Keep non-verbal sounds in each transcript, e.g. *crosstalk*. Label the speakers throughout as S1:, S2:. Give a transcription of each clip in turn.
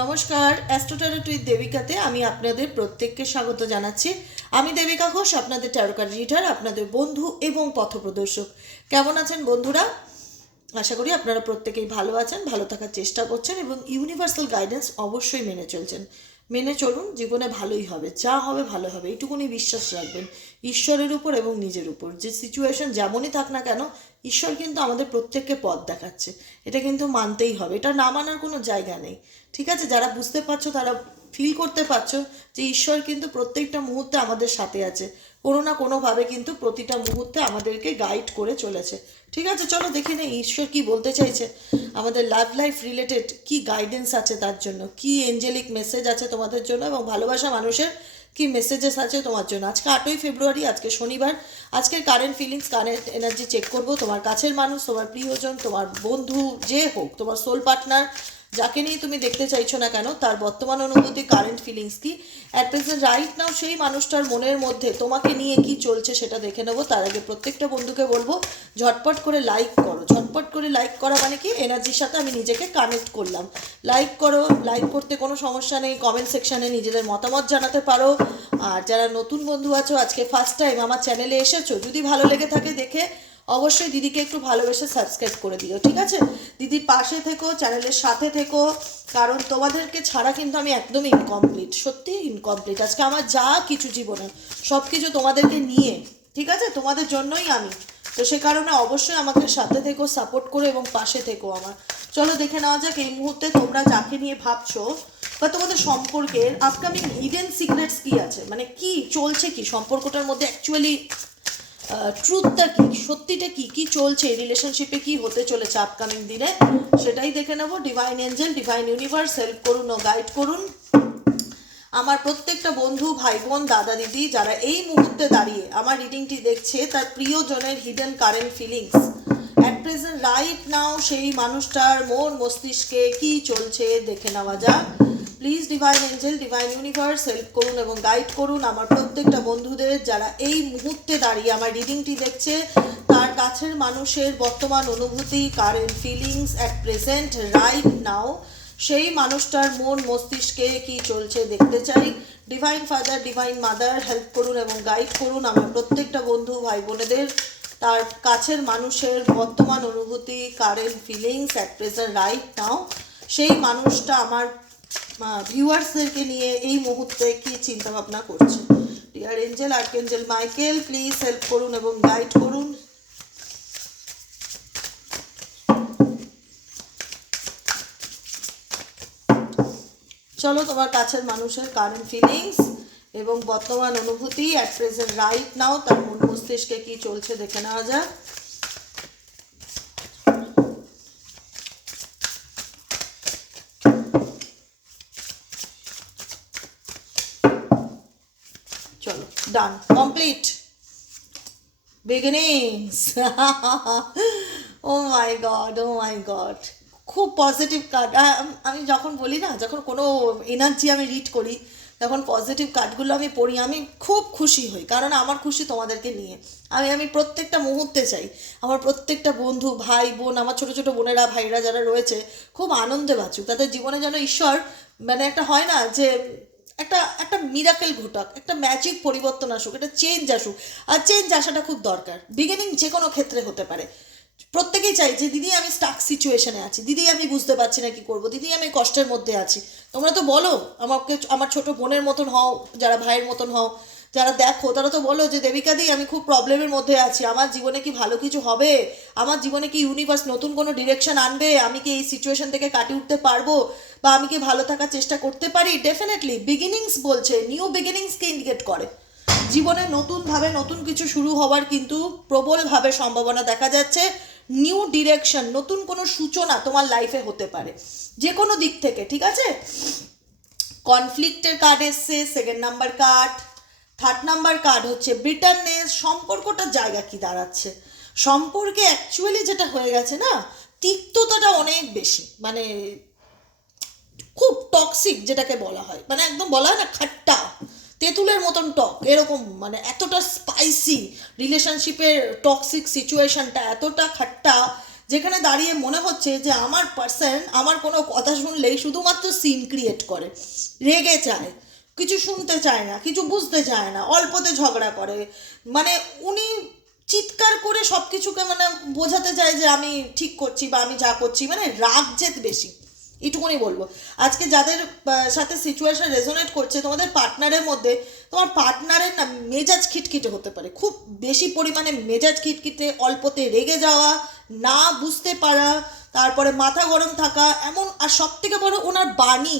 S1: নমস্কার অ্যাস্ট্রোটারো টুইট দেবিকাতে আমি আপনাদের প্রত্যেককে স্বাগত জানাচ্ছি। আমি দেবিকা ঘোষ, আপনাদের ট্যারোকার রিডার আপনাদের বন্ধু এবং পথপ্রদর্শক কেমন আছেন বন্ধুরা? আশা করি আপনারা প্রত্যেকেই ভালো আছেন, ভালো থাকার চেষ্টা করছেন এবং ইউনিভার্সাল গাইডেন্স অবশ্যই মেনে চলছেন। মেনে চলুন জীবনে ভালোই হবে, যা হবে ভালো হবে, এইটুকুনি বিশ্বাস রাখবেন, ঈশ্বরের উপর এবং নিজের উপর। যে সিচুয়েশন যেমনই থাক না কেন, ঈশ্বর কিন্তু আমাদের প্রত্যেককে পথ দেখাচ্ছে, এটা কিন্তু মানতেই হবে, এটা না মানার কোনো জায়গা নেই, ঠিক আছে? যারা বুঝতে পারছ, তারা ফিল করতে পারছ যে ঈশ্বর কিন্তু প্রত্যেকটা মুহূর্তে আমাদের সাথে আছে কোনো না কোনোভাবে কিন্তু প্রতিটা মুহূর্তে আমাদেরকে গাইড করে চলেছে। ঠিক আছে, চলো দেখে নেই, ঈশ্বর কি বলতে চাইছে? আমাদের লাভ লাইফ রিলেটেড কি গাইডেন্স আছে তার জন্য? কি এঞ্জেলিক মেসেজ আছে তোমাদের জন্য এবং ভালোবাসা মানুষের কি মেসেজেস আছে তোমার জন্য? আজকে আটই ফেব্রুয়ারি, আজকে শনিবার। আজকের current feelings current energy check করব। তোমার কাছের মানুষ, তোমার প্রিয়জন, তোমার বন্ধু, যে হোক, তোমার সোল পার্টনার যাকে নিয়ে তুমি দেখতে চাইছো না কেন, তার বর্তমান অনুভূতি কারেন্ট ফিলিংস কি? অ্যাট প্রেজেন্ট রাইট নাও সেই মানুষটার মনের মধ্যে তোমাকে নিয়ে কি চলছে সেটা দেখে নেব। তার আগে প্রত্যেকটা বন্ধুকে বলব, ঝটপট করে লাইক করো। ঝটপট করে লাইক করা মানে কি? এনার্জির সাথে আমি নিজেকে কানেক্ট করলাম। লাইক করো লাইক করতে কোনো সমস্যা নেই। কমেন্ট সেকশানে নিজেদের মতামত জানাতে পারো। আর যারা নতুন বন্ধু আছো, আজকে ফার্স্ট টাইম আমার চ্যানেলে এসেছ, যদি ভালো লেগে থাকে দেখে অবশ্যই দিদিকে একটু ভালোবেসে সাবস্ক্রাইব করে দিও, ঠিক আছে? দিদির পাশে থেকো চ্যানেলের সাথে থেকো, কারণ তোমাদেরকে ছাড়া কিন্তু আমি একদম ইনকমপ্লিট সত্যি ইনকমপ্লিট আজকে আমার যা কিছু জীবনে সব কিছু তোমাদেরকে নিয়ে, ঠিক আছে? তোমাদের জন্যই আমি। তো সে কারণে অবশ্যই আমাকে সাথে থেকো সাপোর্ট করো এবং পাশে থেকো আমার। চলো দেখে নেওয়া যাক এই মুহূর্তে তোমরা যাকে নিয়ে ভাবছ বা তোমাদের সম্পর্কের আপকামিং হিডেন সিক্রেটস কি আছে? মানে কি চলছে কি সম্পর্কটার মধ্যে অ্যাকচুয়ালি ট্রুথটা কি? সত্যিটা কি? কি চলছে? রিলেশনশিপে কি হতে চলেছে আপকামিং দিনে? সেটাই দেখে নেব। Divine angel divine universe help করুন ও গাইড করুন। আমার প্রত্যেকটা বন্ধু ভাই বোন দাদা দিদি যারা এই মুহূর্তে দাঁড়িয়ে আমার রিডিংটি দেখছে, তার প্রিয়জনের hidden current feelings at present right now সেই মানুষটার মন মস্তিষ্কে কি চলছে দেখে নেওয়া যাক। Please divine angel divine universe help করুন এবং গাইড করুন আমার প্রত্যেকটা বন্ধুদের যারা এই মুহূর্তে দাঁড়িয়ে আমার রিডিংটি দেখছে। তার কাছের মানুষের বর্তমান অনুভূতি current feelings at present right now সেই মানুষটার মন, মস্তিষ্কে কি চলছে দেখতে চাই। Divine father divine mother help করুন এবং গাইড করুন আমার প্রত্যেকটা বন্ধু, ভাই বোনেদের। তার কাছের মানুষের বর্তমান অনুভূতি current feelings at present right now সেই মানুষটা আমার ভিউয়ার্সদেরকে নিয়ে এই মুহূর্তে কি চিন্তা ভাবনা করছে? Dear angel archangel Michael please help করুন এবং গাইড করুন। চলো তোমার কাছের মানুষের কারেন্ট ফিলিংস এবং বর্তমান অনুভূতি অ্যাট প্রেজেন্ট রাইট নাও তার মন মস্তিষ্কে কি চলছে দেখে নেওয়া যাক চলো done complete beginnings oh my god oh my god খুব পজিটিভ কার্ড আমি যখন বলি না, যখন কোনো এনার্জি আমি রিড করি, তখন পজিটিভ কার্ডগুলো আমি পড়ি, আমি খুব খুশি হই। কারণ আমার খুশি তোমাদেরকে নিয়ে। আমি আমি প্রত্যেকটা মুহূর্তে চাই। আমার প্রত্যেকটা বন্ধু, ভাই, বোন, আমার ছোটো ছোটো বোনেরা, ভাইরা যারা রয়েছে, খুব আনন্দে বাঁচুক। তাদের জীবনে যেন ঈশ্বর মানে একটা হয় না যে একটা একটা মিরাকেল ঘটাক, একটা ম্যাজিক পরিবর্তন আসুক, একটা চেঞ্জ আসুক। আর চেঞ্জ আসাটা খুব দরকার। বিগিনিং যে কোনো ক্ষেত্রে হতে পারে। প্রত্যেকেই চাই যে, দিদি, আমি স্টাক সিচুয়েশনে আছি। দিদি, আমি বুঝতে পারছি না কি করব। দিদি, আমি কষ্টের মধ্যে আছি। তোমরা তো বলো, আমাকে, আমার ছোট বোনের মতন হও, যারা ভাইয়ের মতন হও। যারা দেখো, তারা তো বলো যে, দেবিকা দি, আমি খুব প্রবলেমের মধ্যে আছি। আমার জীবনে কি ভালো কিছু হবে? আমার জীবনে কি ইউনিভার্স নতুন কোনো ডিরেকশন আনবে? আমি কি এই সিচুয়েশন থেকে কাটিয়ে উঠতে পারব? বা আমি কি ভালো থাকার চেষ্টা করতে পারি? ডেফিনেটলি বিগিনিংস বলছে নিউ বিগিনিংসকে ইন্ডিকেট করে। জীবনে নতুনভাবে নতুন কিছু শুরু হওয়ার কিন্তু প্রবলভাবে সম্ভাবনা দেখা যাচ্ছে। নিউ ডিরেকশন নতুন কোনো সূচনা তোমার লাইফে হতে পারে। যে কোনো দিক থেকে, ঠিক আছে? কনফ্লিক্টের কার্ড এসছে second number card third number card হচ্ছে বিটারনেস সম্পর্কটার জায়গা কি দাঁড়াচ্ছে? সম্পর্কে অ্যাকচুয়ালি যেটা হয়ে গেছে না, তিক্ততাটা অনেক বেশি মানে খুব টক্সিক যেটাকে বলা হয়। মানে একদম বলা হয় না, খাট্টা, তেঁতুলের মতন টক, এরকম মানে এতটা স্পাইসি রিলেশনশিপের টক্সিক সিচুয়েশনটা এতটা খাট্টা, যেখানে দাঁড়িয়ে মনে হচ্ছে যে আমার পার্সন আমার কোনো কথা শুনলেই শুধুমাত্র সিন ক্রিয়েট করে, রেগে চায় কিছু শুনতে চায় না, কিছু বুঝতে চায় না, অল্পতে ঝগড়া করে। মানে উনি চিৎকার করে সব কিছুকে মানে বোঝাতে চায় যে আমি ঠিক করছি বা আমি যা করছি মানে রাগ জেদ বেশি এটুকুনি বলব। আজকে যাদের সাথে সিচুয়েশন রেজোনেট করছে, তোমাদের পার্টনারের মধ্যে, তোমার পার্টনারের না মেজাজ খিটখিটে হতে পারে। খুব বেশি পরিমাণে মেজাজ খিটখিটে, অল্পতে রেগে যাওয়া, না বুঝতে পারা, তারপরে মাথা গরম থাকা, এমন আর সব থেকে বড় ওনার বাণী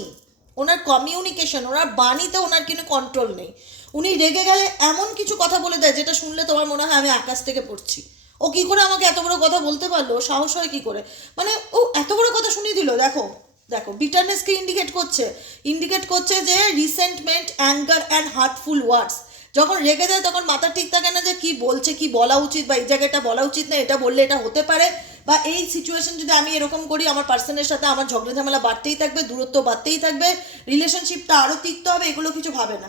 S1: ওনার কমিউনিকেশন ওনার বাণীতে ওনার কিন্তু কন্ট্রোল নেই। উনি রেগে গেলে এমন কিছু কথা বলে দেয়, যেটা শুনলে তোমার মনে হয় আমি আকাশ থেকে পড়ছি। ও কি করে আমাকে এত বড় কথা বলতে পারল? সাহস হয় কি করে? মানে ও এত বড় কথা শুনিয়ে দিল, দেখো দেখো বিটারনেসকে ইন্ডিকেট করছে। ইন্ডিকেট করছে যে resentment anger and hurtful words যখন রেগে যায়, তখন মাথা ঠিক থাকে না যে কি বলছে, কি বলা উচিত বা এই জায়গাটা বলা উচিত না, এটা বললে এটা হতে পারে। বা এই সিচুয়েশন যদি আমি এরকম করি, আমার পার্সনের সাথে আমার ঝগড়া ঝামেলা বাড়তেই থাকবে, দূরত্ব বাড়তেই থাকবে রিলেশনশিপটা আরও তিক্ত হবে, এগুলো কিছু ভাবে না।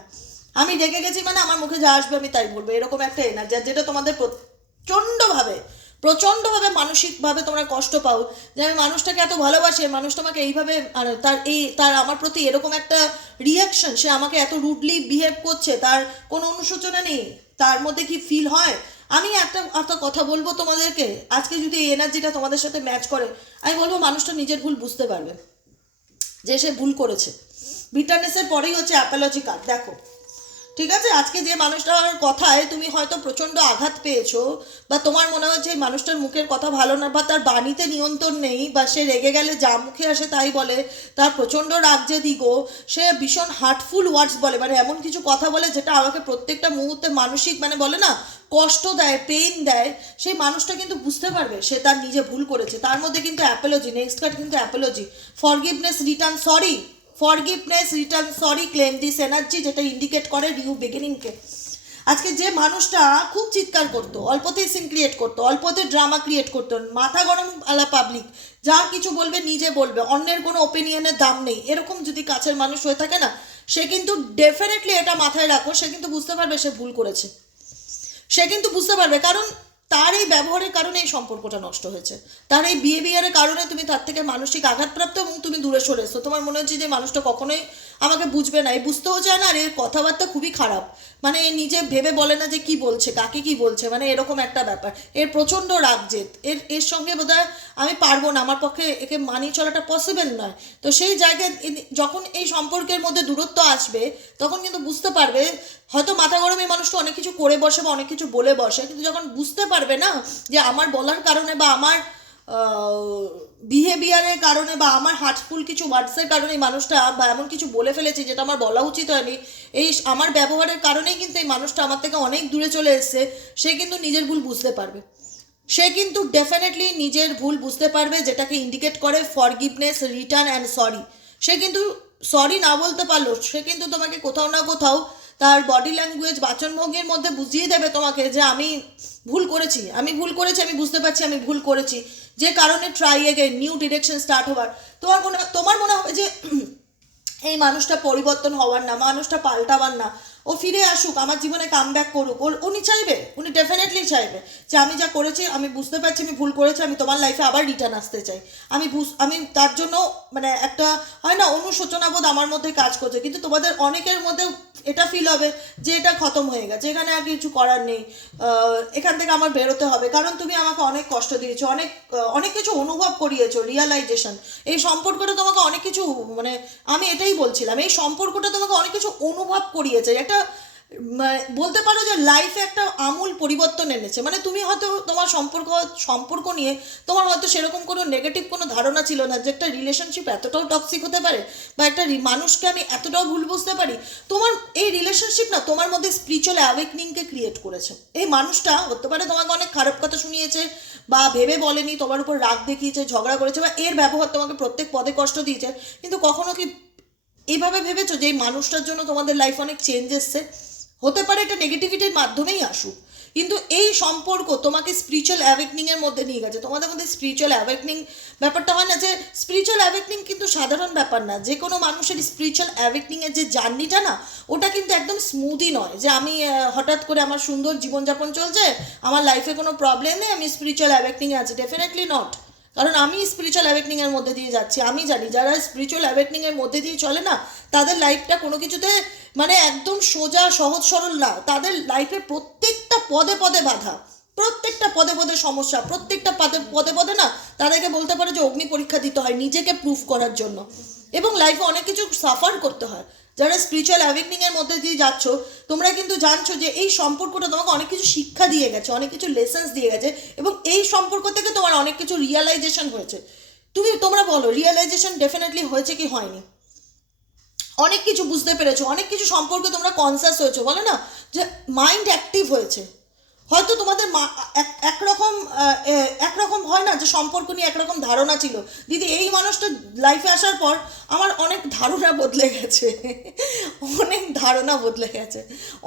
S1: আমি রেগে গেছি মানে আমার মুখে যা আসবে আমি তাই বলব, এরকম একটা এনার্জি যেটা তোমাদের প্রচণ্ডভাবে প্রচণ্ডভাবে মানসিকভাবে তোমরা কষ্ট পাও, যে আমি মানুষটাকে এত ভালোবাসি মানুষটা আমাকে এইভাবে তার এই, তার আমার প্রতি এরকম একটা রিয়াকশন সে আমাকে এত রুডলি বিহেভ করছে, তার কোনো অনুশোচনা নেই, তার মধ্যে কি ফিল হয়? আমি একটা একটা কথা বলব তোমাদেরকে? আজকে যদি এই এনার্জিটা তোমাদের সাথে ম্যাচ করে, আমি বলব মানুষটা নিজের ভুল বুঝতে পারবে। যে সে ভুল করেছে। বিটারনেসের পরেই হচ্ছে অ্যাপোলজি কার্ড দেখো ঠিক আছে? আজকে যে মানুষটার কথায় তুমি হয়তো প্রচণ্ড আঘাত পেয়েছ বা তোমার মনে হচ্ছে এই মানুষটার মুখের কথা ভালো না বা তার বাণীতে নিয়ন্ত্রণ নেই বা সে রেগে গেলে যা মুখে আসে তাই বলে, তার প্রচণ্ড রাগ যে দিগো, সে ভীষণ হার্টফুল ওয়ার্ডস বলে। মানে এমন কিছু কথা বলে যেটা আমাকে প্রত্যেকটা মুহূর্তে মানসিক মানে বলে না, কষ্ট দেয় পেইন দেয়। সেই মানুষটা কিন্তু বুঝতে পারবে সে তার নিজে ভুল করেছে। তার মধ্যে কিন্তু অ্যাপোলজি নেক্সট কার্ড কিন্তু apology forgiveness return sorry forgiveness return sorry claim this energy যেটা ইন্ডিকেট করে নিউ বিগিনিংকে আজকে যে মানুষটা খুব চিৎকার করতো, অল্পতেই সিন ক্রিয়েট করতো অল্পতে ড্রামা ক্রিয়েট করতো, মাথা গরম আলা পাবলিক যা কিছু বলবে নিজে বলবে, অন্যের কোনো ওপিনিয়নের দাম নেই। এরকম যদি কাছের মানুষ হয়ে থাকে না, সে কিন্তু ডেফিনেটলি এটা মাথায় রাখো, সে কিন্তু বুঝতে পারবে সে ভুল করেছে। সে কিন্তু বুঝতে পারবে, কারণ তার এই ব্যবহারের কারণে এই সম্পর্কটা নষ্ট হয়েছে। তার এই বিহেভিয়ারের কারণে তুমি তার থেকে মানসিক আঘাতপ্রাপ্ত এবং তুমি দূরে সরে এসো তোমার মনে হচ্ছে যে মানুষটা কখনোই আমাকে বুঝবে না এই বুঝতেও চায় না আর এর কথাবার্তা খুবই খারাপ। মানে এ নিজে ভেবে বলে না যে কি বলছে, কাকে কি বলছে মানে এরকম একটা ব্যাপার। এর প্রচণ্ড রাগ জেদ। এর এর সঙ্গে বোধহয় আমি পারব না, আমার পক্ষে একে মানিয়ে চলাটা পসিবল নয়। তো সেই জায়গায় যখন এই সম্পর্কের মধ্যে দূরত্ব আসবে, তখন কিন্তু বুঝতে পারবে, হয়তো মাথা গরম এই মানুষটা অনেক কিছু করে বসে বা অনেক কিছু বলে বসে, কিন্তু যখন বুঝতে পারবে না যে আমার বলার কারণে বা আমার বিহেভিয়ারের কারণে বা আমার হার্টফুল কিছু ওয়ার্ডসের কারণে এই মানুষটা বা এমন কিছু বলে ফেলেছে যেটা আমার বলা উচিত হয়নি। এই আমার ব্যবহারের কারণেই কিন্তু এই মানুষটা আমার থেকে অনেক দূরে চলে এসছে। সে কিন্তু নিজের ভুল বুঝতে পারবে। সে কিন্তু ডেফিনেটলি নিজের ভুল বুঝতে পারবে, যেটাকে ইন্ডিকেট করে ফরগিভনেস রিটার্ন অ্যান্ড সরি সে কিন্তু সরি না বলতে পারল সে কিন্তু তোমাকে কোথাও না কোথাও তার বডি ল্যাঙ্গুয়েজ বাচনভঙ্গির মধ্যে বুঝিয়ে দেবে তোমাকে যে আমি ভুল করেছি। আমি ভুল করেছি, আমি বুঝতে পারছি, আমি ভুল করেছি। যে কারণে try again new direction start হওয়ার তোমার মনে তোমার মনে হবে যে *clears throat* এই মানুষটা পরিবর্তন হওয়ার না, মানুষটা পাল্টাবার না। ও ফিরে আসুক, আমার জীবনে কাম ব্যাক করুক। ওর, উনি চাইবে, উনি ডেফিনেটলি চাইবে যে আমি যা করেছি, আমি বুঝতে পারছি, আমি ভুল করেছি, আমি তোমার লাইফে আবার রিটার্ন আসতে চাই। আমি আমি তার জন্য মানে একটা, হয় না, অনুশোচনাবোধ আমার মধ্যে কাজ করছে। কিন্তু তোমাদের অনেকের মধ্যে এটা ফিল হবে যে এটা খতম হয়ে গেছে, এখানে আর কিছু করার নেই। এখান থেকে আমার বেরোতে হবে। কারণ তুমি আমাকে অনেক কষ্ট দিয়েছ, অনেক অনেক কিছু অনুভব করিয়েছো রিয়ালাইজেশন এই সম্পর্কটা তোমাকে অনেক কিছু মানে আমি এটাই বলছিলাম, এই সম্পর্কটা তোমাকে অনেক কিছু অনুভব করিয়েছে একটা মানে বলতে পারো যে লাইফে একটা আমূল পরিবর্তন এনেছে। মানে তুমি হয়তো তোমার সম্পর্ক সম্পর্ক নিয়ে তোমার হয়তো সেরকম কোনো নেগেটিভ কোনো ধারণা ছিল না যে একটা রিলেশনশিপ এতটাও টক্সিক হতে পারে বা একটা মানুষকে আমি এতটাও ভুল বুঝতে পারি। তোমার এই রিলেশনশিপ না তোমার মধ্যে স্পিরিচুয়াল অ্যাওয়েকনিংকে ক্রিয়েট করেছে। এই মানুষটা হতে পারে তোমাকে অনেক খারাপ কথা শুনিয়েছে বা ভেবে বলেনি, তোমার উপর রাগ দেখিয়েছে, ঝগড়া করেছে বা এর ব্যবহার তোমাকে প্রত্যেক পদে কষ্ট দিয়েছে। কিন্তু কখনো কি এভাবে ভেবেছো যে এই মানুষটার জন্য তোমাদের লাইফ অনেক চেঞ্জ এসছে? হতে পারে এটা নেগেটিভিটির মাধ্যমেই আসুক, কিন্তু এই সম্পর্ক তোমাকে স্পিরিচুয়াল অ্যাওয়েকনিংয়ের মধ্যে নিয়ে গেছে। তোমাদের মধ্যে স্পিরিচুয়াল অ্যাওয়েকনিং ব্যাপারটা হয় না যে স্পিরিচুয়াল অ্যাওয়েকনিং কিন্তু সাধারণ ব্যাপার না। যে কোনো মানুষের স্পিরিচুয়াল অ্যাওয়েকনিংয়ের যে জার্নিটা না, ওটা কিন্তু একদম স্মুথই নয়। যে আমি হঠাৎ করে আমার সুন্দর জীবনযাপন চলছে, আমার লাইফে কোনো প্রবলেম নেই, আমি স্পিরিচুয়াল অ্যাওয়েকনিংয়ে আছি। ডেফিনেটলি নট কারণ আমি স্পিরিচুয়াল অ্যাওয়েকনিং এর মধ্যে দিয়ে যাচ্ছি, আমি জানি যারা স্পিরিচুয়াল অ্যাওয়েকনিং এর মধ্যে দিয়ে চলে না, তাদের লাইফটা কোনো কিছুতে মানে একদম সোজা, সহজ, সরল না। তাদের লাইফের প্রত্যেকটা পদে পদে বাধা, প্রত্যেকটা পদে পদে সমস্যা, প্রত্যেকটা পদে পদে পদে না তাদেরকে বলতে পারে যে অগ্নি পরীক্ষা দিতে হয় নিজেকে প্রুফ করার জন্য। এবং লাইফে অনেক কিছু সাফার করতে হয়। যারা স্পিরিচুয়াল অ্যাওয়েকনিং এর মধ্যে দিয়ে যাচ্ছ, তোমরা কিন্তু জানছো যে এই সম্পর্কটা তোমাকে অনেক কিছু শিক্ষা দিয়ে গেছে, অনেক কিছু লেসেন্স দিয়ে গেছে এবং এই সম্পর্ক থেকে তোমার অনেক কিছু রিয়েলাইজেশন হয়েছে। তুমি, তোমরা বলো রিয়েলাইজেশন ডেফিনেটলি হয়েছে কি হয়নি? অনেক কিছু বুঝতে পেরেছ, অনেক কিছু সম্পর্কে তোমরা কনসাস হয়েছো, বলে না? যে মাইন্ড অ্যাক্টিভ হয়েছে। হয়তো তোমাদের একরকম একরকম হয় না যে সম্পর্ক নিয়ে একরকম ধারণা ছিল। দিদি, এই মানুষটা লাইফে আসার পর আমার ধারণা বদলে গেছে। অনেক ধারণা বদলে গেছে।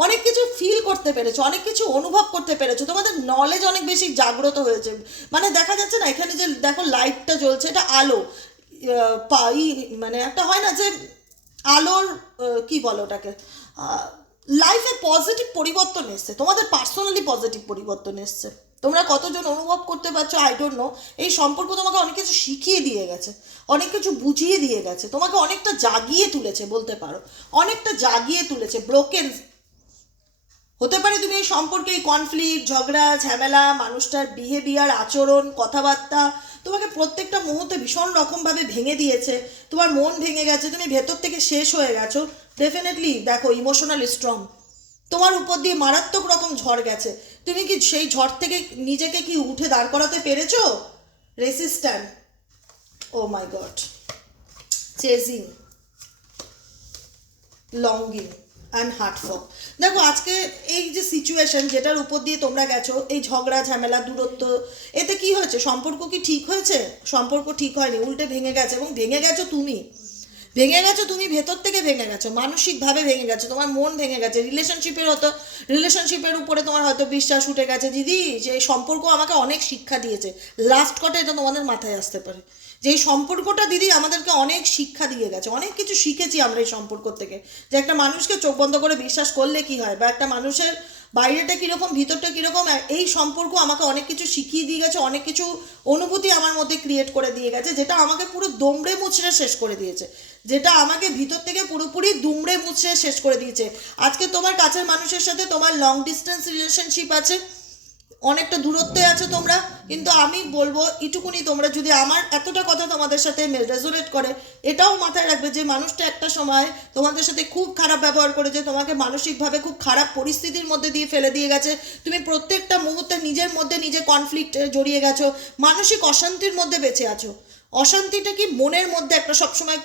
S1: অনেক কিছু ফিল করতে পেরেছ, অনেক কিছু অনুভব করতে পেরেছ। তোমাদের নলেজ অনেক বেশি জাগ্রত হয়েছে। মানে দেখা যাচ্ছে না, এখানে যে দেখো লাইটটা জ্বলছে, এটা আলো। পাই মানে একটা হয় না যে আলোর কি বলো ওটাকে? লাইফে পজিটিভ পরিবর্তন এসছে। তোমাদের পার্সোনালি পজিটিভ পরিবর্তন এসছে। তোমরা কতজন অনুভব করতে পারছ আই ডোন্ট নো এই সম্পর্ক তোমাকে অনেক কিছু শিখিয়ে দিয়ে গেছে। অনেক কিছু বুঝিয়ে দিয়ে গেছে। তোমাকে অনেকটা জাগিয়ে তুলেছে, বলতে পারো। অনেকটা জাগিয়ে তুলেছে ব্রোকেন হতে পারে তুমি এই সম্পর্কে এই কনফ্লিক্ট ঝগড়া, ঝামেলা, মানুষটার বিহেভিয়ার আচরণ, কথাবার্তা, তোমাকে প্রত্যেকটা মুহূর্তে ভীষণ রকমভাবে ভেঙে দিয়েছে। তোমার মন ভেঙে গেছে, তুমি ভেতর থেকে শেষ হয়ে গেছো। ডেফিনেটলি দেখো ইমোশনাল স্ট্রং তোমার উপর দিয়ে মারাত্মক রকম ঝড় গেছে। তুমি কি সেই ঝড় থেকে নিজেকে কি উঠে দাঁড় করাতে পেরেছ? Resistant oh my god chasing longing and হার্টফক দেখো, আজকে এই যে সিচুয়েশন যেটার উপর দিয়ে তোমরা গেছো, এই ঝগড়া, ঝামেলা, দূরত্ব, এতে কি হয়েছে? সম্পর্ক কি ঠিক হয়েছে? সম্পর্ক ঠিক হয়নি, উল্টে ভেঙে গেছে। এবং ভেঙে গেছো তুমি। ভেঙে গেছো তুমি, ভেতর থেকে ভেঙে গেছো, মানসিকভাবে ভেঙে গেছো, তোমার মন ভেঙে গেছে। রিলেশনশিপের হয়তো রিলেশনশিপের উপরে তোমার হয়তো বিশ্বাস উঠে গেছে, দিদি, যে সম্পর্ক আমাকে অনেক শিক্ষা দিয়েছে লাস্ট কটা এটা তোমাদের মাথায় আসতে পারে। যে এই সম্পর্কটা দিদি আমাদেরকে অনেক শিক্ষা দিয়ে গেছে। অনেক কিছু শিখেছি আমরা এই সম্পর্ক থেকে। যে একটা মানুষকে চোখ বন্ধ করে বিশ্বাস করলে কি হয়? বা একটা মানুষের বাইরেটা কীরকম, ভিতরটা কীরকম এই সম্পর্ক আমাকে অনেক কিছু শিখিয়ে দিয়ে গেছে, অনেক কিছু অনুভূতি আমার মধ্যে ক্রিয়েট করে দিয়ে গেছে, যেটা আমাকে পুরো দমড়ে মুচড়ে শেষ করে দিয়েছে। যেটা আমাকে ভিতর থেকে পুরোপুরি দুমড়ে মুচড়ে শেষ করে দিয়েছে। আজকে তোমার কাছের মানুষের সাথে তোমার লং ডিস্টেন্স রিলেশনশিপ আছে অনেকটা দূরত্বে আছো তোমরা, কিন্তু আমি বলব এটুকুনি তোমরা যদি আমার এতটা কথা তোমাদের সাথে রেজোনেট করে, এটাও মাথায় রাখবে যে মানুষটা একটা সময় তোমাদের সাথে খুব খারাপ ব্যবহার করেছে, তোমাকে মানসিকভাবে খুব খারাপ পরিস্থিতির মধ্যে দিয়ে ফেলে দিয়ে গেছে, তুমি প্রত্যেকটা মুহূর্তে নিজের মধ্যে নিজে কনফ্লিক্ট জড়িয়ে গেছো, মানসিক অশান্তির মধ্যে বেঁচে আছো। অশান্তিটা কি মনের মধ্যে একটা সবসময়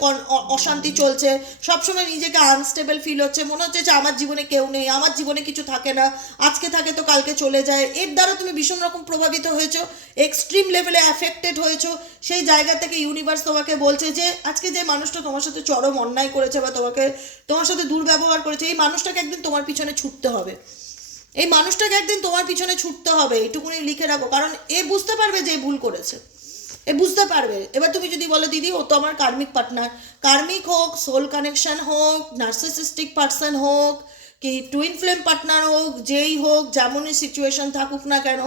S1: অশান্তি চলছে? সবসময় নিজেকে আনস্টেবল ফিল হচ্ছে। মনে হচ্ছে যে আমার জীবনে কেউ নেই, আমার জীবনে কিছু থাকে না, আজকে থাকে তো কালকে চলে যায়। এর দ্বারা তুমি ভীষণ রকম প্রভাবিত হয়েছো এক্সট্রিম লেভেলে অ্যাফেক্টেড হয়েছো। সেই জায়গা থেকে ইউনিভার্স তোমাকে বলছে যে, আজকে যে মানুষটা তোমার সাথে চরম অন্যায় করেছে বা তোমাকে, তোমার সাথে দুর্ব্যবহার করেছে, এই মানুষটাকে একদিন তোমার পিছনে ছুটতে হবে। এই মানুষটাকে একদিন তোমার পিছনে ছুটতে হবে, এইটুকুনি লিখে রাখো। কারণ এ বুঝতে পারবে যে ভুল করেছে। এ বুঝতে পারবে। এবার তুমি যদি বলো, দিদি, ও তো আমার কার্মিক পার্টনার কার্মিক হোক সোল কানেকশন হোক নার্সিসিস্টিক পার্সন হোক, কি টুইন ফ্লেম পার্টনার হোক, যেই হোক, যেমনই সিচুয়েশন থাকুক না কেন,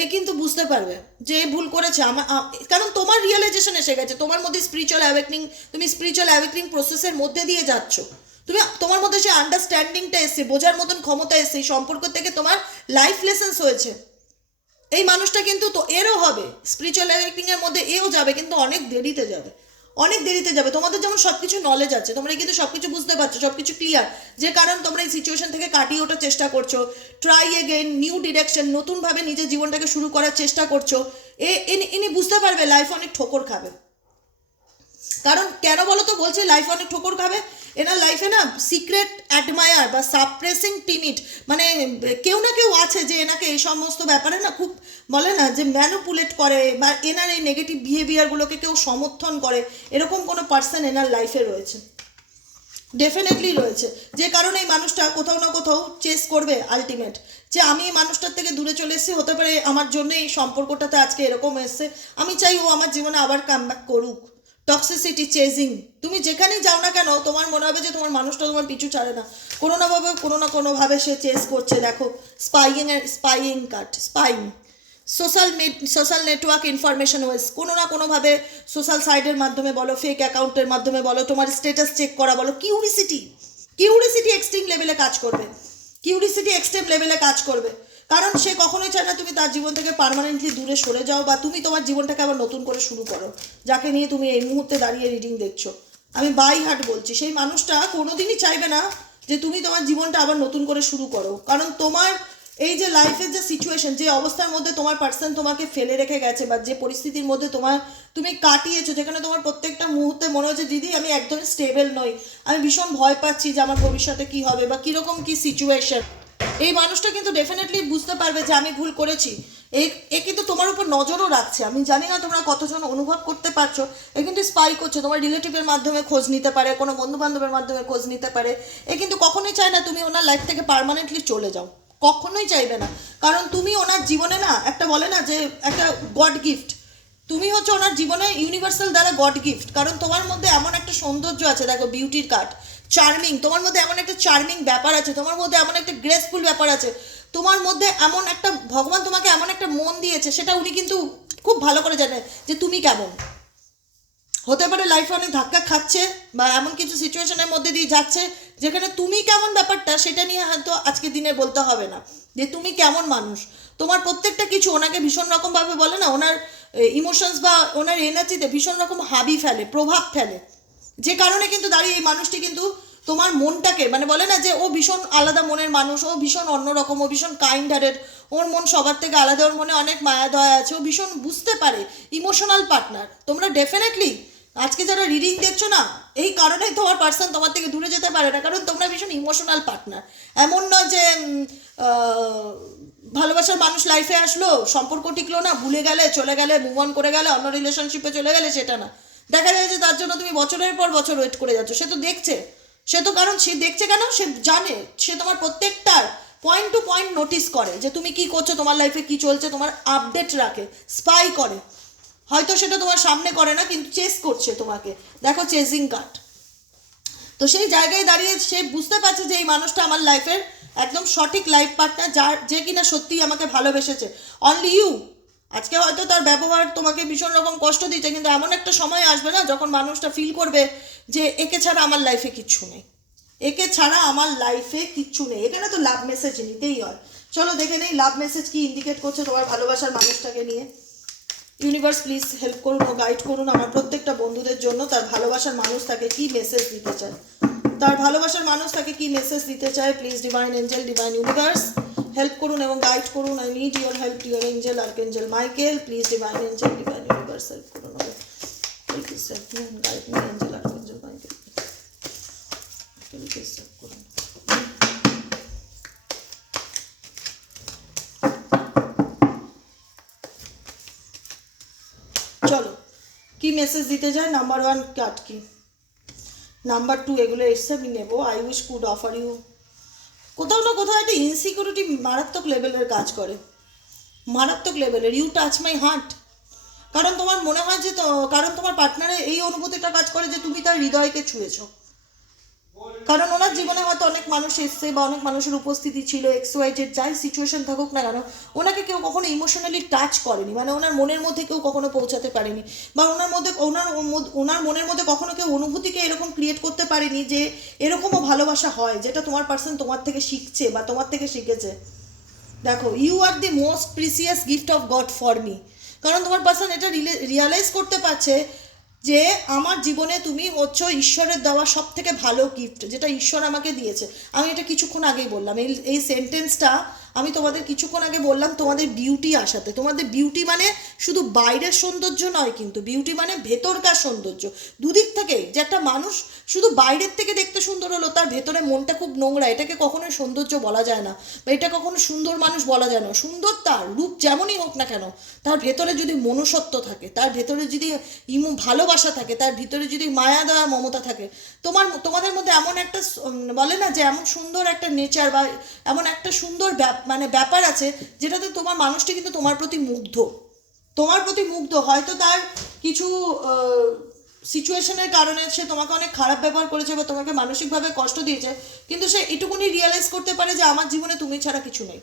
S1: এ কিন্তু বুঝতে পারবে যে ভুল করেছে। আমার কারণ তোমার রিয়েলাইজেশন এসে গেছে। তোমার মধ্যে স্পিরিচুয়াল অ্যাওয়েকনিং তুমি স্পিরিচুয়াল অ্যাওয়েকনিং প্রসেসের মধ্যে দিয়ে যাচ্ছ। তুমি, তোমার মধ্যে সেই আন্ডারস্ট্যান্ডিংটা এসছে, বোঝার মতন ক্ষমতা এসছে সম্পর্ক থেকে তোমার লাইফ লেসেন্স হয়েছে। এই মানুষটা কিন্তু তো এরও হবে। স্পিরিচুয়াল অ্যাওয়েকনিংয়ের মধ্যে এও যাবে, কিন্তু অনেক দেরিতে যাবে। অনেক দেরিতে যাবে। তোমাদের যেমন সব কিছু নলেজ আছে, তোমরা কিন্তু সব কিছু বুঝতে পারছ সব কিছু ক্লিয়ার যে কারণ তোমরা এই সিচুয়েশন থেকে কাটিয়ে ওঠার চেষ্টা করছ ট্রাই এগেন নিউ ডিরেকশন নতুনভাবে নিজের জীবনটাকে শুরু করার চেষ্টা করছ, এ ইনি- বুঝতে পারবে লাইফ অনেক ঠোকর খাবে। কারণ কেন বলো তো বলছে লাইফ অনেক ঠোকর খাবে। এনার লাইফে না সিক্রেট অ্যাডমায়ার বা সাপ্রেসিং টিনিট মানে কেউ না কেউ আছে যে এনাকে এই সমস্ত ব্যাপারে না খুব বলে না যে ম্যানুপুলেট করে বা এনার এই নেগেটিভ বিহেভিয়ারগুলোকে কেউ সমর্থন করে। এরকম কোনো পার্সন এনার লাইফে রয়েছে। ডেফিনেটলি রয়েছে। যে কারণে এই মানুষটা কোথাও না কোথাও চেস করবে আলটিমেট যে আমি এই মানুষটার থেকে দূরে চলে এসেছি, হতে পারে আমার জন্য এই সম্পর্কটাতে আজকে এরকম এসছে। আমি চাই ও আমার জীবনে আবার কাম করুক। টক্সিসিটি চেজিং তুমি যেখানেই যাও না কেন, তোমার মনে হবে যে তোমার মানুষটা তোমার পিছু ছাড়ে না। কোনো না ভাবে, কোনো না কোনোভাবে সে চেস করছে, দেখো। Spying spying cut spying social social network information ways কোনো না কোনোভাবে সোশ্যাল সাইটের মাধ্যমে বলো ফেক অ্যাকাউন্টের মাধ্যমে বলো, তোমার স্ট্যাটাস চেক করা বলো। কিউরিসিটি কিউরিসিটি এক্সট্রিম লেভেলে কাজ করবে। কিউরিসিটি এক্সট্রিম লেভেলে কাজ করবে। কারণ সে কখনোই চায় না তুমি তার জীবন থেকে পার্মানেন্টলি দূরে সরে যাও বা তুমি তোমার জীবনটাকে আবার নতুন করে শুরু করো। যাকে নিয়ে তুমি এই মুহূর্তে দাঁড়িয়ে রিডিং দেখছ। আমি বাই হার্ট বলছি, সেই মানুষটা কোনোদিনই চাইবে না যে তুমি তোমার জীবনটা আবার নতুন করে শুরু করো। কারণ তোমার এই যে লাইফের যে সিচুয়েশন যে অবস্থার মধ্যে তোমার পার্সন তোমাকে ফেলে রেখে গেছে বা যে পরিস্থিতির মধ্যে তোমার তুমি কাটিয়েছো, যেখানে তোমার প্রত্যেকটা মুহূর্তে মনে হচ্ছে, দিদি, আমি একদমই স্টেবল নই। আমি ভীষণ ভয় পাচ্ছি যে আমার ভবিষ্যতে কি হবে বা কীরকম কি সিচুয়েশন এই মানুষটা কিন্তু ডেফিনেটলি বুঝতে পারবে যে আমি ভুল করেছি। এ কিন্তু তোমার উপর নজরও রাখছে। আমি জানি না তোমরা কতজন অনুভব করতে পারছ। এ কিন্তু স্পাই করছে, তোমার রিলেটিভের মাধ্যমে খোঁজ নিতে পারে, কোনো বন্ধু বান্ধবের মাধ্যমে খোঁজ নিতে পারে। এ কিন্তু কখনোই চায় না তুমি ওনার লাইফ থেকে পার্মানেন্টলি চলে যাও। কখনোই চাইবে না। কারণ তুমি ওনার জীবনে না, একটা বলে না যে একটা গড গিফট তুমি হচ্ছে ওনার জীবনে ইউনিভার্সাল দ্বারা গড গিফট কারণ তোমার মধ্যে এমন একটা সৌন্দর্য আছে, দেখো বিউটির কাট চার্মিং তোমার মধ্যে এমন একটা চার্মিং ব্যাপার আছে, তোমার মধ্যে এমন একটা গ্রেসফুল ব্যাপার আছে, তোমার মধ্যে এমন একটা, ভগবান তোমাকে এমন একটা মন দিয়েছে, সেটা উনি কিন্তু খুব ভালো করে জানে যে তুমি কেমন। হতে পারে লাইফে অনেক ধাক্কা খাচ্ছে বা এমন কিছু সিচুয়েশনের মধ্যে দিয়ে যাচ্ছে, যেখানে তুমি কেমন ব্যাপারটা সেটা নিয়ে হয়তো আজকে দিনে বলতে হবে না, যে তুমি কেমন মানুষ। তোমার প্রত্যেকটা কিছু ওনাকে ভীষণ রকমভাবে বলে না, ওনার ইমোশনস বা ওনার এনার্জিতে ভীষণ রকম হাবি ফেলে, প্রভাব ফেলে। যে কারণে কিন্তু দাঁড়িয়ে এই মানুষটি কিন্তু তোমার মনটাকে মানে বলে না যে ও ভীষণ আলাদা মনের মানুষ, ও ভীষণ অন্যরকম, ও ভীষণ কাইন্ড হার্টেড ওর মন সবার থেকে আলাদা, ওর মনে অনেক মায়া দয়া আছে, ও ভীষণ বুঝতে পারে ইমোশনাল পার্টনার তোমরা ডেফিনেটলি আজকে যারা রিডিং দেখছ না, এই কারণেই তোমার পার্সন তোমার থেকে দূরে যেতে পারে না, কারণ তোমরা ভীষণ ইমোশনাল পার্টনার এমন নয় যে ভালোবাসার মানুষ লাইফে আসলো, সম্পর্ক টিকলো না, ভুলে গেলে, চলে গেলে মুভ অন করে গেলে, অন্য রিলেশনশিপে চলে গেলে, সেটা না। দেখা যায় যে তার জন্য তুমি বছরের পর বছর ওয়েট করে যাচ্ছ। সে তো দেখছে। সে তো কারণ সে দেখছে কেন? সে জানে। সে তোমার প্রত্যেকটার পয়েন্ট টু পয়েন্ট নোটিস করে যে তুমি কি করছ, তোমার লাইফে কি চলছে, তোমার আপডেট রাখে স্পাই করে। হয়তো সেটা তোমার সামনে করে না, কিন্তু চেস করছে তোমাকে। দেখো চেজিং কার্ড তো সেই জায়গায় দাঁড়িয়ে সে বুঝতে পারছে যে এই মানুষটা আমার লাইফের একদম সঠিক লাইফ পার্টনার যার যে কিনা সত্যিই আমাকে ভালোবেসেছে। অনলি ইউ আজকে হয়তো তার ব্যবহার তোমাকে ভীষণ রকম কষ্ট দিচ্ছে কিন্তু এমন একটা সময় আসবে না যখন মানুষটা ফিল করবে যে একে ছাড়া আমার লাইফে কিচ্ছু নেই। একে ছাড়া আমার লাইফে কিচ্ছু নেই। এখানে তো লাভ মেসেজ নিতেই হয়। চলো দেখে নেই লাভ মেসেজ কি ইন্ডিকেট করছে তোমার ভালোবাসার মানুষটাকে নিয়ে। ইউনিভার্স প্লিজ হেল্প করুন ও গাইড করুন আমার প্রত্যেকটা বন্ধুদের জন্য তার ভালোবাসার মানুষ তাকে কি মেসেজ দিতে চায়। তার ভালোবাসার মানুষ তাকে কি মেসেজ দিতে চায়? Please divine angel divine universe help করুন এবং গাইড করুন। I need your help your angel archangel Michael please divine angel divine universe help করুন please help me and guide me angel archangel Michael please help করুন। চলো, কি message দিতে চায় number one কাট কি? নাম্বার টু এগুলো এসছে, আমি নেব। I wish could offer you কোথাও না কোথাও একটা ইনসিকিউরিটি মারাত্মক লেভেলের কাজ করে। মারাত্মক লেভেলের ইউ টাচ মাই হার্ট কারণ তোমার মনে হয় যে কারণ তোমার পার্টনারের এই অনুভূতিটা কাজ করে যে তুমি তার হৃদয়কে ছুঁয়েছো। কারণ ওনার জীবনে হয়তো অনেক মানুষ এসছে বা অনেক মানুষের উপস্থিতি ছিল এক্স ওয়াই জেড যাই সিচুয়েশন থাকুক না কেন, ওনাকে কেউ কখনো ইমোশনালি টাচ করেনি। মানে ওনার মনের মধ্যে কেউ কখনো পৌঁছাতে পারেনি বা ওনার মধ্যে, ওনার ওনার মনের মধ্যে কখনো কেউ অনুভূতিকে এরকম ক্রিয়েট করতে পারেনি যে এরকমও ভালোবাসা হয়, যেটা তোমার পার্সন তোমার থেকে শিখছে বা তোমার থেকে শিখেছে। দেখো you are the most precious gift of God for me কারণ তোমার পার্সন এটা রিয়ালাইজ করতে পারছে যে আমার জীবনে তুমি হচ্ছ ঈশ্বরের দেওয়া সব থেকে ভালো গিফট যেটা ঈশ্বর আমাকে দিয়েছে। আমি এটা কিছুক্ষণ আগেই বললাম। এই এই সেন্টেন্সটা আমি তোমাদের কিছুক্ষণ আগে বললাম তোমাদের বিউটি আসাতে। তোমাদের বিউটি মানে শুধু বাইরের সৌন্দর্য নয় কিন্তু বিউটি মানে ভেতরকার সৌন্দর্য। দুদিক থেকেই যে একটা মানুষ শুধু বাইরের থেকে দেখতে সুন্দর হলো, তার ভেতরে মনটা খুব নোংরা। এটাকে কখনোই সৌন্দর্য বলা যায় না বা এটা কখনো সুন্দর মানুষ বলা যায় না। সুন্দর তার রূপ যেমনই হোক না কেন, তার ভেতরে যদি মনুষ্যত্ব থাকে, তার ভেতরে যদি ইমু ভালোবাসা থাকে, তার ভিতরে যদি মায়া দেওয়া মমতা থাকে, তোমার তোমাদের মধ্যে এমন একটা বলে না যে এমন সুন্দর একটা নেচার বা এমন একটা সুন্দর মানে ব্যাপার আছে, যেটাতে তোমার মানুষটি কিন্তু তোমার প্রতি মুগ্ধ। তোমার প্রতি মুগ্ধ, হয়তো তার কিছু সিচুয়েশনের কারণে সে তোমাকে অনেক খারাপ ব্যবহার করেছে বা তোমাকে মানসিকভাবে কষ্ট দিয়েছে, কিন্তু সে এটুকুনি রিয়েলাইজ করতে পারে যে আমার জীবনে তুমি ছাড়া কিছু নেই।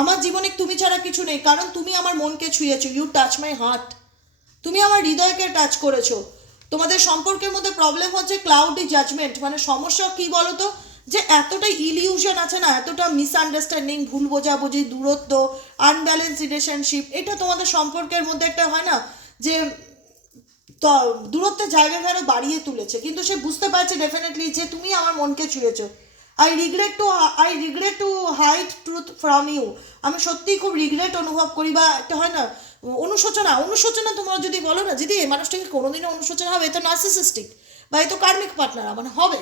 S1: আমার জীবনে তুমি ছাড়া কিছু নেই, কারণ তুমি আমার মনকে ছুঁয়েছো ইউ টাচ মাই হার্ট তুমি আমার হৃদয়কে টাচ করেছ। তোমাদের সম্পর্কের মধ্যে প্রবলেম হচ্ছে ক্লাউডি জাজমেন্ট মানে সমস্যা কি বলো তো যে এতটা ইলিউশন আছে না, এতটা মিসআন্ডারস্ট্যান্ডিং ভুল বোঝাবুঝি, দূরত্ব আনব্যালেন্স রিলেশনশিপ এটা তোমাদের সম্পর্কের মধ্যে একটা হয় না, যে দূরত্বের জায়গাকে আরও বাড়িয়ে তুলেছে, কিন্তু সে বুঝতে পারছে ডেফিনেটলি যে তুমি আমার মনকে ছুঁয়েছো। I regret to I regret to hide truth from you আমি সত্যিই খুব রিগ্রেট অনুভব করি বা একটা হয় না, অনুশোচনা অনুশোচনা তোমরা যদি বলো না, যদি এই মানুষটাকে কোনোদিনও অনুশোচনা হবে, এ তো নার্সিসিস্টিক বা এ তো কার্মিক পার্টনার মানে হবে।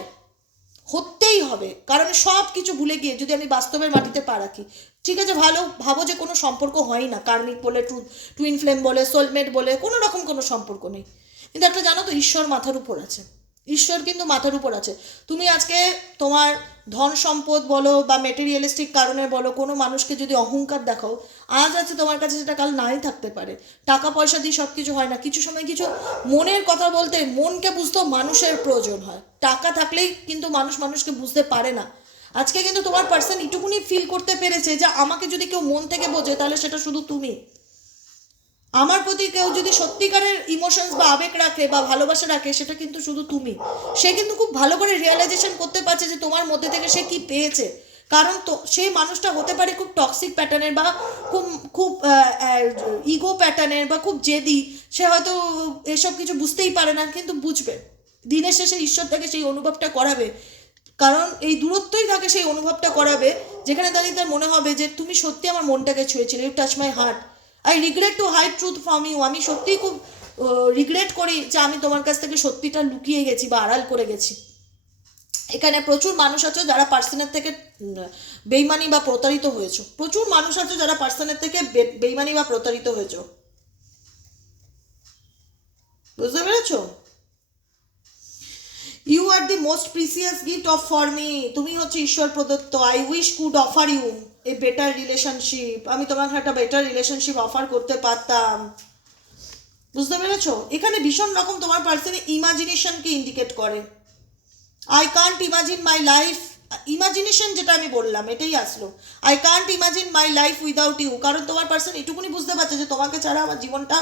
S1: হতেই হবে। কারণ সব কিছু ভুলে গিয়ে যদি আমি বাস্তবের মাটিতে পা রাখি, ঠিক আছে, ভালো, ভাবো যে কোনো সম্পর্ক হয় না। কার্মিক বলে, টু, টুইন ফ্লেম বলে, সোলমেট বলে, কোনো রকম কোনো সম্পর্ক নেই। কিন্তু একটা জানো তো, ঈশ্বর মাথার উপর আছে। ঈশ্বর কিন্তু মাথার উপর আছে। তুমি আজকে তোমার ধন সম্পদ বলো বা মেটেরিয়ালিস্টিক কারণে বলো, কোনো মানুষকে যদি অহংকার দেখাও, আজ আছে তোমার কাছে সেটা কাল নাই থাকতে পারে। টাকা পয়সা দিয়ে সব কিছু হয় না, কিছু সময় কিছু মনের কথা বলতে মনকে বুঝতেও মানুষের প্রয়োজন হয়। টাকা থাকলেই কিন্তু মানুষ মানুষকে বুঝতে পারে না। আজকে কিন্তু তোমার পার্সন এটুকুনি ফিল করতে পেরেছে যে আমাকে যদি কেউ মন থেকে বোঝে, তাহলে সেটা শুধু তুমি। আমার প্রতি কেউ যদি সত্যিকারের ইমোশনস বা আবেগ রাখে বা ভালোবাসা রাখে, সেটা কিন্তু শুধু তুমি। সে কিন্তু খুব ভালো করে রিয়েলাইজেশন করতে পারছে যে তোমার মধ্যে থেকে সে কি পেয়েছে। কারণ তো সেই মানুষটা হতে পারে খুব টক্সিক প্যাটার্নের বা খুব খুব ইগো প্যাটার্নের বা খুব জেদি। সে হয়তো এসব কিছু বুঝতেই পারে না, কিন্তু বুঝবে। দিনের শেষে ঈশ্বর তাকে সেই অনুভবটা করাবে। কারণ এই দূরত্বই তাকে সেই অনুভবটা করাবে, যেখানে দাঁড়িয়ে তার মনে হবে যে, তুমি সত্যি আমার মনটাকে ছুঁয়েছিলে you touch my heart I regret to hide truth from you আমি সত্যিই খুব রিগ্রেট করি যে আমি তোমার কাছ থেকে সত্যিটা লুকিয়ে গেছি বা আড়াল করে গেছি। এখানে প্রচুর মানুষ আছে যারা পার্সনের থেকে বেইমানি বা প্রতারিত হয়েছে। প্রচুর মানুষ আছে যারা পার্সনের থেকে বেইমানি বা প্রতারিত হয়েছে। বুঝতে পেরেছ? You are the most precious gift of for me তুমি হচ্ছে ঈশ্বর প্রদত্ত। I wish could offer you a better relationship আমি তোমাকে একটা বেটার রিলেশনশিপ অফার করতে পারতাম। বুঝতে পেরেছ? এখানে ভীষণ রকম তোমার পার্সনে ইমাজিনেশনকে ইন্ডিকেট করে। I can't imagine my life imagination যেটা আমি বললাম, এটাই আসলো। I can't imagine my life without you কারণ তোমার পার্সন এটুকুনি বুঝতে পারছে যে তোমাকে ছাড়া আমার জীবনটা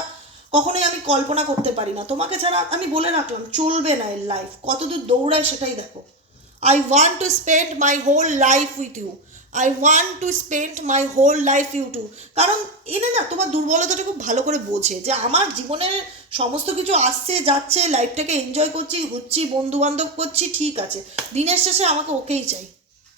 S1: কখনোই আমি কল্পনা করতে পারি না। তোমাকে ছাড়া আমি বলে রাখলাম, চলবে না এর লাইফ কতদূর দৌড়ায় সেটাই দেখো। I want to spend my whole life with you I want to spend my whole life you too কারণ এনে না তোমার দুর্বলতাটা খুব ভালো করে বোঝে যে আমার জীবনের সমস্ত কিছু আসছে, যাচ্ছে লাইফটাকে এনজয় করছি হচ্ছি বন্ধু বান্ধব করছি, ঠিক আছে। দিনের শেষে আমাকে ওকেই চাই।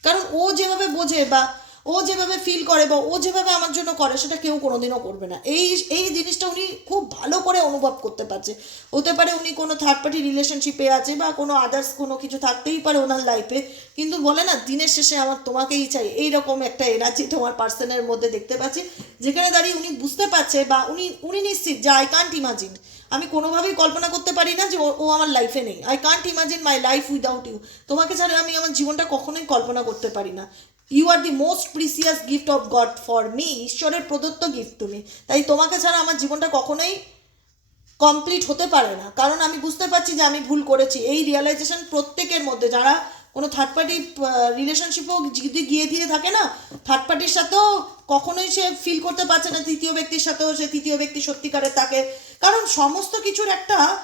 S1: কারণ ও যেভাবে বোঝে বা ও যেভাবে ফিল করে বা ও যেভাবে আমার জন্য করে, সেটা কেউ কোনোদিনও করবে না। এই এই জিনিসটা উনি খুব ভালো করে অনুভব করতে পারছে। হতে পারে উনি কোনো থার্ড পার্টি রিলেশনশিপে আছে বা কোনো আদার্স কোনো কিছু থাকতেই পারে ওনার লাইফে কিন্তু বলে না, দিনের শেষে আমার তোমাকেই চাই। এইরকম একটা এনার্জি তোমার পার্সনের মধ্যে দেখতে পাচ্ছি, যেখানে দাঁড়িয়ে উনি বুঝতে পারছে বা উনি উনি নিশ্চিত যে আই কান্ট ইমাজিন আমি কোনোভাবেই কল্পনা করতে পারি না যে, ও- আমার লাইফে নেই। I can't imagine my life without you তোমাকে ছাড়া আমি আমার জীবনটা কখনোই কল্পনা করতে পারি না। You are the most precious gift of God for me ঈশ্বরের প্রদত্ত গিফট তুমি। তাই তোমাকে ছাড়া আমার জীবনটা কখনোই কমপ্লিট হতে পারে না। কারণ আমি বুঝতে পারছি যে আমি ভুল করেছি। এই রিয়েলাইজেশন প্রত্যেকের মধ্যে, যারা কোনো থার্ড পার্টি রিলেশনশিপও যদি গিয়ে দিয়ে থাকে না থার্ড পার্টির সাথেও কখনোই সে ফিল করতে পারছে না। তৃতীয় ব্যক্তির সাথেও সে তৃতীয় ব্যক্তি সত্যিকারের তাকে। কারণ সমস্ত কিছুর একটা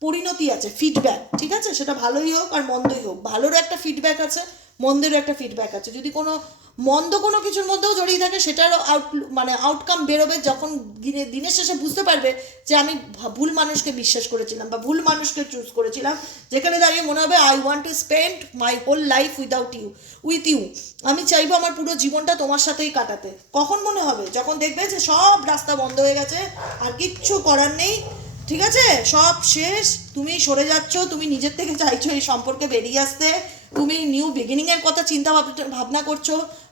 S1: পরিণতি আছে ফিডব্যাক ঠিক আছে? সেটা ভালোই হোক আর মন্দই হোক। ভালোরও একটা ফিডব্যাক আছে। মন্দেরও একটা ফিডব্যাক আছে। যদি কোনো মন্দ কোনো কিছুর মধ্যেও জড়িয়ে থাকে সেটারও আউট মানে আউটকাম বেরোবে যখন দিনে, দিনের শেষে বুঝতে পারবে যে আমি ভুল মানুষকে বিশ্বাস করেছিলাম বা ভুল মানুষকে চুজ করেছিলাম। যেখানে দাঁড়িয়ে মনে হবে I want to spend my whole life without you with you আমি চাইব আমার পুরো জীবনটা তোমার সাথেই কাটাতে। কখন মনে হবে? যখন দেখবে যে সব রাস্তা বন্ধ হয়ে গেছে, আর কিচ্ছু করার নেই, ঠিক আছে? সব শেষ, তুমি সরে যাচ্ছ, তুমি নিজের থেকে চাইছো এই সম্পর্কে বেরিয়ে আসতে। তুমি নিউ বিগিনিং এর কথা চিন্তা ভাবনা করছ,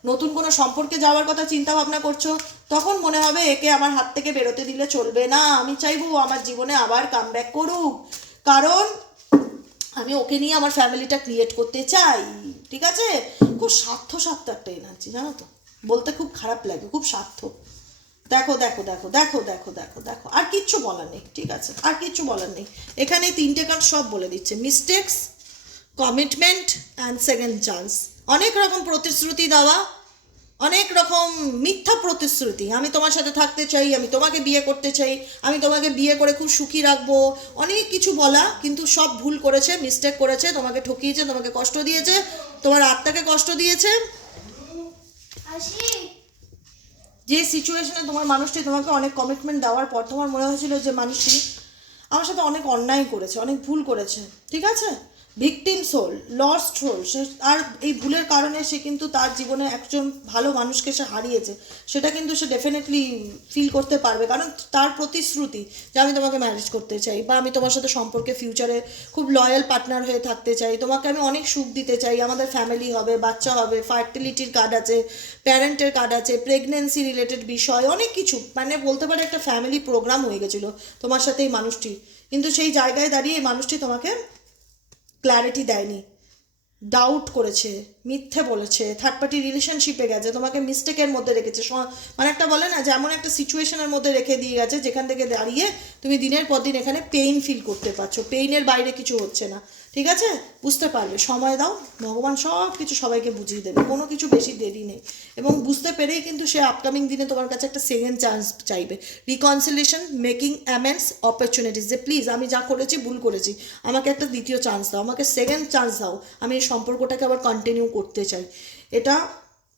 S1: নতুন কোনো সম্পর্কে যাওয়ার কথা চিন্তা ভাবনা করছ, তখন মনে হবে একে আমার হাত থেকে বেরোতে দিলে চলবে না। আমি চাইব আমার জীবনে আবার কাম ব্যাক করুক। কারণ আমি ওকে নিয়ে আমার ফ্যামিলিটা ক্রিয়েট করতে চাই, ঠিক আছে? খুব স্বার্থ স্বার্থ একটা এনার্জি জানো তো? বলতে খুব খারাপ লাগে, খুব স্বার্থ। দেখো দেখো দেখো দেখো দেখো দেখো দেখো। আর কিচ্ছু বলার নেই, ঠিক আছে? আর কিচ্ছু বলার নেই। এখানে তিনটে কার্ড সব বলে দিচ্ছে। Mistakes commitment and second chance অনেক রকম প্রতিশ্রুতি দেওয়া, অনেক রকম মিথ্যা প্রতিশ্রুতি। আমি তোমার সাথে থাকতে চাই, আমি তোমাকে বিয়ে করতে চাই, আমি তোমাকে বিয়ে করে খুব সুখী রাখব, অনেক কিছু বলা, কিন্তু সব ভুল করেছে মিস্টেক করেছে, তোমাকে ঠকিয়েছে, তোমাকে কষ্ট দিয়েছে, তোমার আত্মাকে কষ্ট দিয়েছে। যে সিচুয়েশনে তোমার মানুষটি তোমাকে অনেক কমিটমেন্ট দেওয়ার পর, তোমার মনে হয়েছিল যে মানুষটি আমার সাথে অনেক অন্যায় করেছে, অনেক ভুল করেছে। ঠিক আছে? ভিকটিম সোল লস্ট সোল সে আর এই ভুলের কারণে সে কিন্তু তার জীবনে একজন ভালো মানুষকে সে হারিয়েছে, সেটা কিন্তু সে ডেফিনেটলি ফিল করতে পারবে। কারণ তার প্রতিশ্রুতি যে আমি তোমাকে ম্যারেজ করতে চাই বা আমি তোমার সাথে সম্পর্কে ফিউচারে খুব লয়াল পার্টনার হয়ে থাকতে চাই, তোমাকে আমি অনেক সুখ দিতে চাই, আমাদের ফ্যামিলি হবে, বাচ্চা হবে ফার্টিলিটির কার্ড আছে প্যারেন্টের কার্ড আছে প্রেগনেন্সি রিলেটেড বিষয়, অনেক কিছু মানে বলতে পারে একটা ফ্যামিলি প্রোগ্রাম হয়ে গেছিল তোমার সাথে এই মানুষটি কিন্তু সেই জায়গায় দাঁড়িয়ে এই মানুষটি তোমাকে ক্ল্যারিটি দেয়নি। ডাউট করেছে, মিথ্যে বলেছে থার্ড পার্টি রিলেশনশিপে গেছে, তোমাকে মিস্টেকের মধ্যে রেখেছে। মানে একটা বলে না যে, এমন একটা সিচুয়েশনের মধ্যে রেখে দিয়ে গেছে, যেখান থেকে দাঁড়িয়ে তুমি দিনের পর দিন এখানে পেইন ফিল করতে পারছ। পেইনের বাইরে কিছু হচ্ছে না। ঠিক আছে? বুঝতে পারবে সময় দাও। ভগবান সব কিছু সবাইকে বুঝিয়ে দেবে। কোনো কিছু বেশি দেরি নেই। এবং বুঝতে পেরেই কিন্তু সে আপকামিং দিনে তোমার কাছে একটা সেকেন্ড চান্স চাইবে। রিকনসিলেশন মেকিং অ্যামেন্স অপরচুনিটিস যে প্লিজ আমি যা করেছি, ভুল করেছি, আমাকে একটা দ্বিতীয় চান্স দাও। আমাকে সেকেন্ড চান্স দাও। আমি এই সম্পর্কটাকে আবার কন্টিনিউ করতে চাই। এটা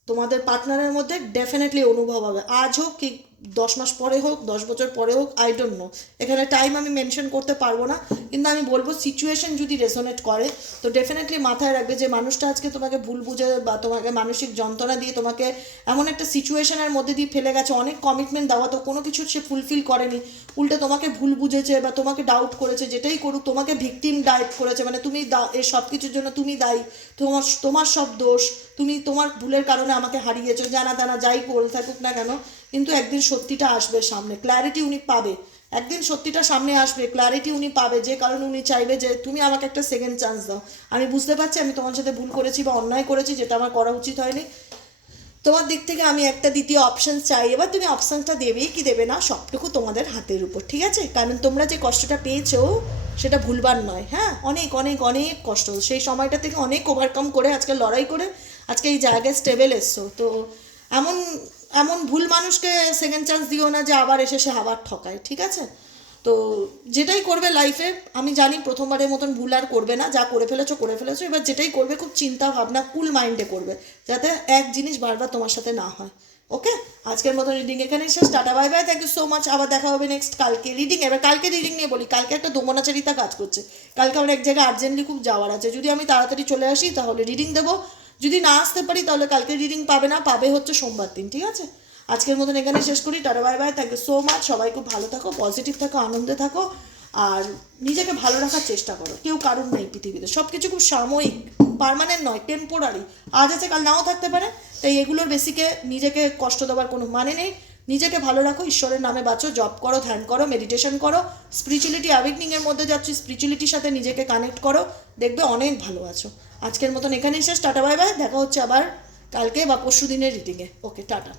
S1: তোমাদের পার্টনারের মধ্যে ডেফিনেটলি অনুভব হবে। আজ হোক কি দশ মাস পরে হোক, দশ বছর পরে হোক আই ডোন্ট নো এখানে টাইম আমি মেনশন করতে পারব না, কিন্তু আমি বলব সিচুয়েশন যদি রেসোনেট করে, তো ডেফিনেটলি মাথায় রাখবে যে মানুষটা আজকে তোমাকে ভুল বুঝে বা তোমাকে মানসিক যন্ত্রণা দিয়ে তোমাকে এমন একটা সিচুয়েশনের মধ্যে দিয়ে ফেলে গেছে, অনেক কমিটমেন্ট দেওয়া তো কোনো কিছু সে ফুলফিল করেনি। উল্টে তোমাকে ভুল বুঝেছে বা তোমাকে ডাউট করেছে, যেটাই করুক, তোমাকে ভিকটিম ডায়েট করেছে মানে তুমি এই সব কিছুর জন্য তুমি দায়ী। তোমার তোমার সব দোষ, তুমি তোমার ভুলের কারণে আমাকে হারিয়েছো জানা জানা যাই করে থাকুক না কেন কিন্তু একদিন সত্যিটা আসবে সামনে ক্ল্যারিটি উনি পাবে। একদিন সত্যিটা সামনে আসবে ক্ল্যারিটি উনি পাবে, যে কারণে উনি চাইবে যে তুমি আমাকে একটা সেকেন্ড চান্স দাও। আমি বুঝতে পারছি, আমি তোমার সাথে ভুল করেছি বা অন্যায় করেছি, যেটা আমার করা উচিত হয়নি। তোমার দিক থেকে আমি একটা দ্বিতীয় অপশন চাই। এবার তুমি অপশনটা দেবেই কি দেবে না, সবটুকু তোমাদের হাতের উপর, ঠিক আছে? কারণ তোমরা যে কষ্টটা পেয়েছ, সেটা ভুলবার নয় হ্যাঁ? অনেক অনেক অনেক কষ্ট। সেই সময়টা থেকে অনেক ওভারকাম করে আজকে লড়াই করে আজকে এই জায়গায় স্টেবেল এসছো। তো এমন এমন ভুল মানুষকে সেকেন্ড চান্স দিও না যে আবার এসে সে আবার ঠকায়, ঠিক আছে? তো যেটাই করবে লাইফে আমি জানি প্রথমবারের মতন ভুল আর করবে না, যা করে ফেলেছো করে ফেলেছো, এবার যেটাই করবে খুব চিন্তা ভাবনা কুল মাইন্ডে করবে, যাতে এক জিনিস বারবার তোমার সাথে না হয় ওকে আজকের মতো রিডিং এখানেই শেষ, tata bye bye thank you so much আবার দেখা হবে নেক্সট কালকে রিডিং এবার কালকে রিডিং নিয়ে বলি, কালকে একটা দোমনাচারিতা কাজ করছে, কালকে আমার এক জায়গায় আর্জেন্টলি খুব যাওয়ার আছে, যদি আমি তাড়াতাড়ি চলে আসি, তাহলে রিডিং দেবো যদি না আসতে পারি, তাহলে কালকে রিডিং পাবে না, পাবে হচ্ছে সোমবার দিন, ঠিক আছে? আজকের মতন এখানে শেষ করি, tata bye bye thank you so much সবাই খুব ভালো থাকো পজিটিভ থাকো, আনন্দে থাকো, আর নিজেকে ভালো রাখার চেষ্টা করো, কেউ কারণ নেই পৃথিবীতে সব কিছু খুব সাময়িক পার্মানেন্ট নয় টেম্পোরারি আজ আছে, কাল নাও থাকতে পারে, তাই এগুলোর বেসিকে নিজেকে কষ্ট দেওয়ার কোনো মানে নেই, নিজেকে ভালো রাখো, ঈশ্বরের নামে বাঁচো জব করো, ধ্যান করো মেডিটেশন করো স্পিরিচুয়ালিটি অ্যাওয়েকনিংয়ের মধ্যে যাচ্ছি স্পিরিচুয়ালিটির সাথে নিজেকে কানেক্ট করো, দেখবে অনেক ভালো আছো। আজকের মতন এখানেই শেষ, টাটা, বাই বাই, দেখা হচ্ছে আবার কালকে বা পরশু দিনের রিটিংয়ে ওকে টাটা।